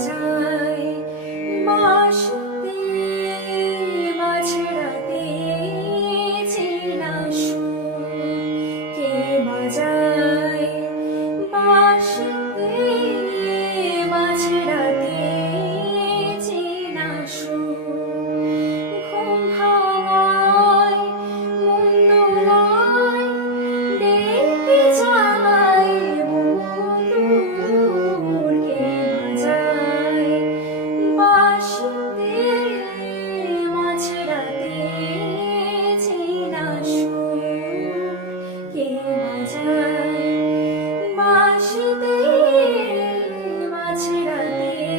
বাজায় বাঁশি মাঝরাতে চেনা সুর, কে বাজায় বাঁশি মাঝরাতে চেনা সুর। ঘুম ভাঙায় মন দোলায় ডেকে যায় বন্ধুর, কে বাজায় বাঁশিতে মাঝরাতে চেনা সুর, কে বাজায় বাঁশিতে মাঝরাতে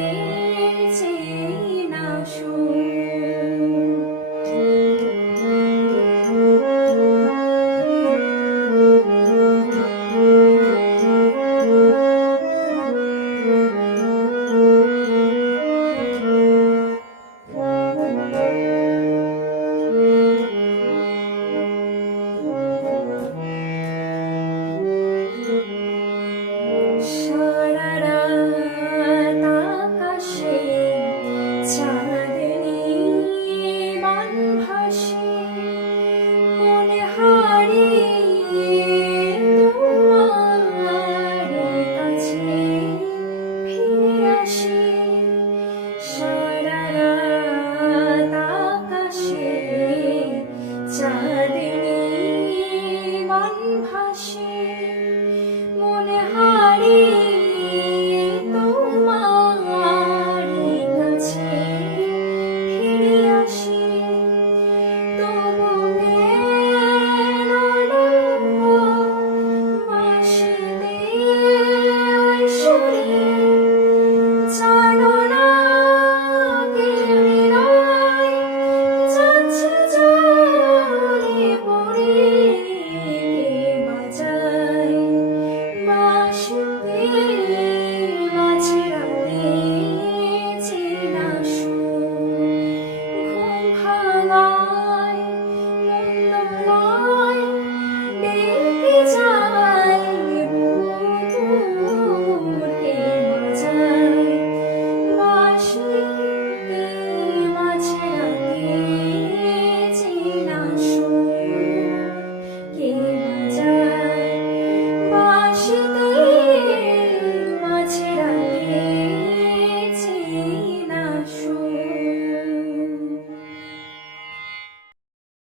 চেনা সুর। সারা রাত আকাশে চাঁদনি মান ভাসে, মনে হারিয়ে তোমার কাছে ফিরে আসি।